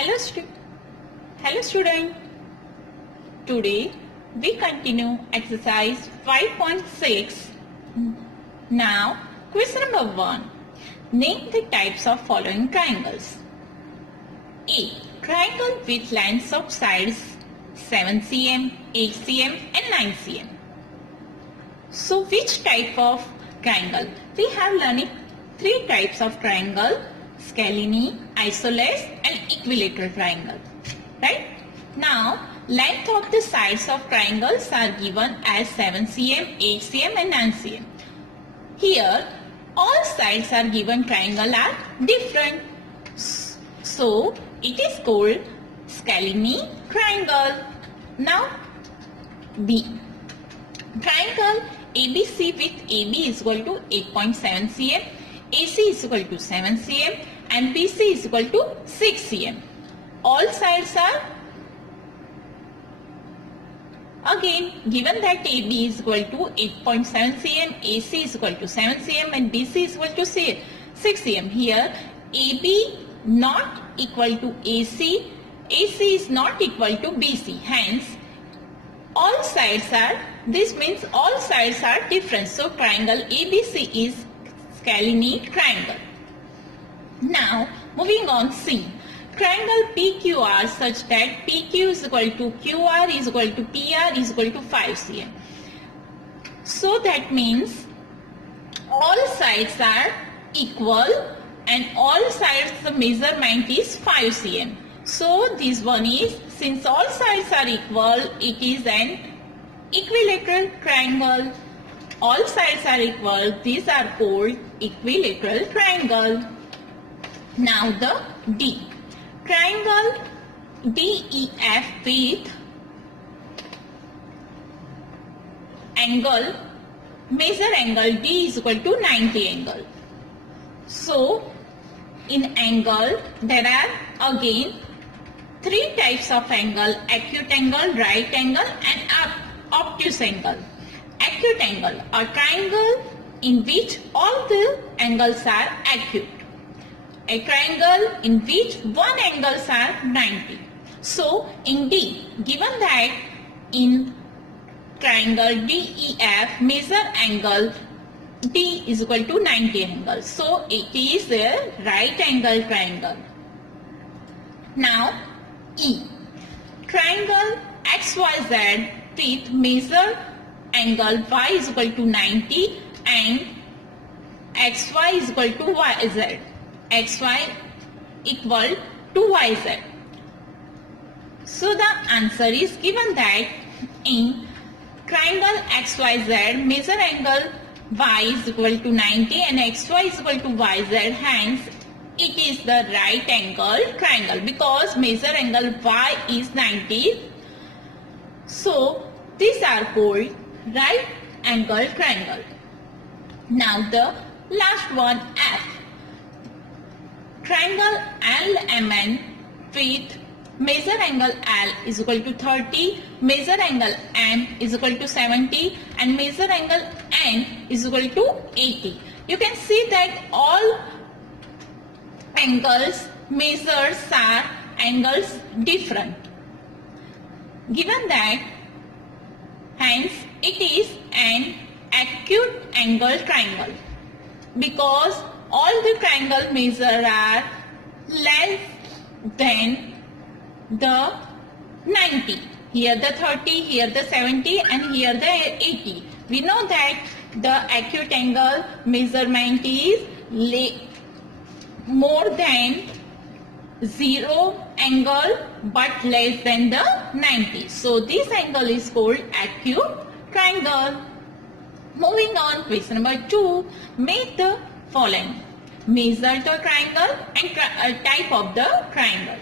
Hello, Hello student. Today we continue exercise 5.6. Now question number 1. Name the types of following triangles. A. Triangle with lengths of sides 7 cm, 8 cm and 9 cm. So which type of triangle? We have learned 3 types of triangle: scalene, isosceles and equilateral triangle. Right? Now length of the sides of triangles are given as 7 cm, 8 cm and 9 cm. Here all sides are given triangle are different. So it is called scalene triangle. Now B. Triangle ABC with AB is equal to 8.7 cm, AC is equal to 7 cm and BC is equal to 6 cm. All sides are again given that AB is equal to 8.7 cm, AC is equal to 7 cm and BC is equal to 6 cm. Here AB not equal to AC, AC is not equal to BC. Hence all sides are, this means all sides are different. So triangle ABC is scalene triangle. Now moving on C. Triangle PQR such that PQ is equal to QR is equal to PR is equal to 5 cm. So that means all sides are equal and all sides the measurement is 5 cm. So this one is, since all sides are equal, it is an equilateral triangle. All sides are equal, these are called equilateral triangle. Now the D. Triangle DEF with angle, measure angle D is equal to 90 angle. So in angle there are again 3 types of angle: acute angle, right angle and obtuse angle. Acute angle, a triangle in which all the angles are acute. A triangle in which one angles are 90. So in D, given that in triangle DEF measure angle D is equal to 90 angle. So it is a right angle triangle. Now E. Triangle XYZ with measure angle Y is equal to 90 and XY is equal to YZ. XY equal to YZ. So the answer is given that in triangle XYZ measure angle Y is equal to 90 and XY is equal to YZ. Hence it is the right angle triangle because measure angle Y is 90. So these are called right angle triangle. Now the last one, F. Triangle LMN with measure angle L is equal to 30, measure angle M is equal to 70 and measure angle N is equal to 80. You can see that all angles measures are angles different. Given that, hence it is an acute angle triangle because all the triangle measure are less than the 90. Here the 30, here the 70 and here the 80. We know that the acute angle measurement is more than 0 angle but less than the 90. So this angle is called acute triangle. Moving on, question number 2. Make the following: measure the triangle and type of the triangle.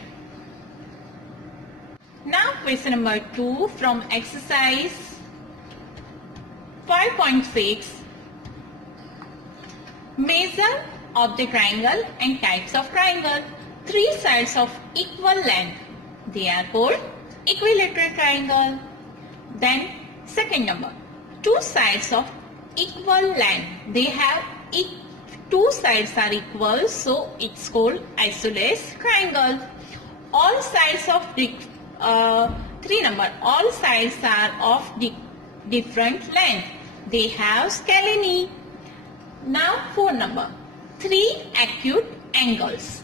Now question number 2 from exercise 5.6. Measure of the triangle and types of triangle. 3 sides of equal length, they are called equilateral triangle. Then second number, 2 sides of equal length, they have 2 sides are equal, so it's called isosceles triangle. all sides of 3 number, all sides are of different length. They have scalene. Now 4 number, 3 acute angles.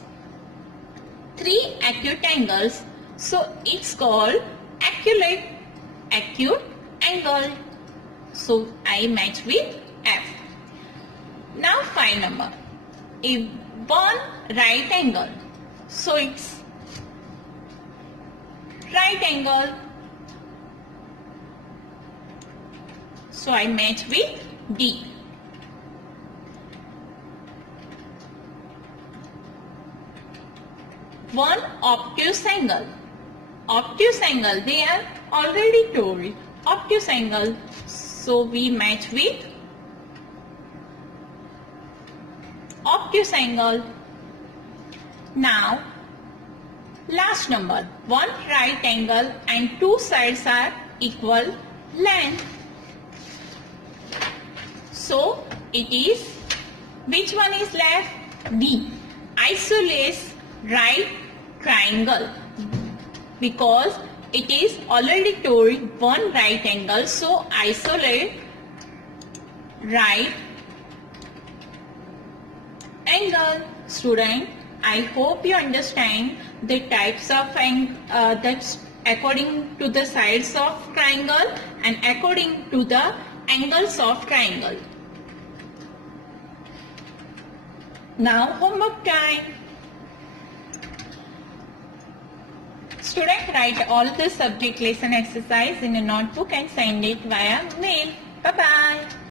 3 acute angles, so it's called acute angle. So I match with F. Now 5 number, a one right angle, so it's right angle. So I match with D. One obtuse angle. Obtuse angle, they are already told. Obtuse angle, so we match with obtuse angle. Now, last number, one right angle and 2 sides are equal length. So, it is, which one is left? D. Isosceles right triangle, because it is already told one right angle, so isolate right angle. Student, I hope you understand the types of that's according to the sides of triangle and according to the angles of triangle. Now homework time. Student, write all the subject lesson exercise in a notebook and send it via mail. Bye-bye.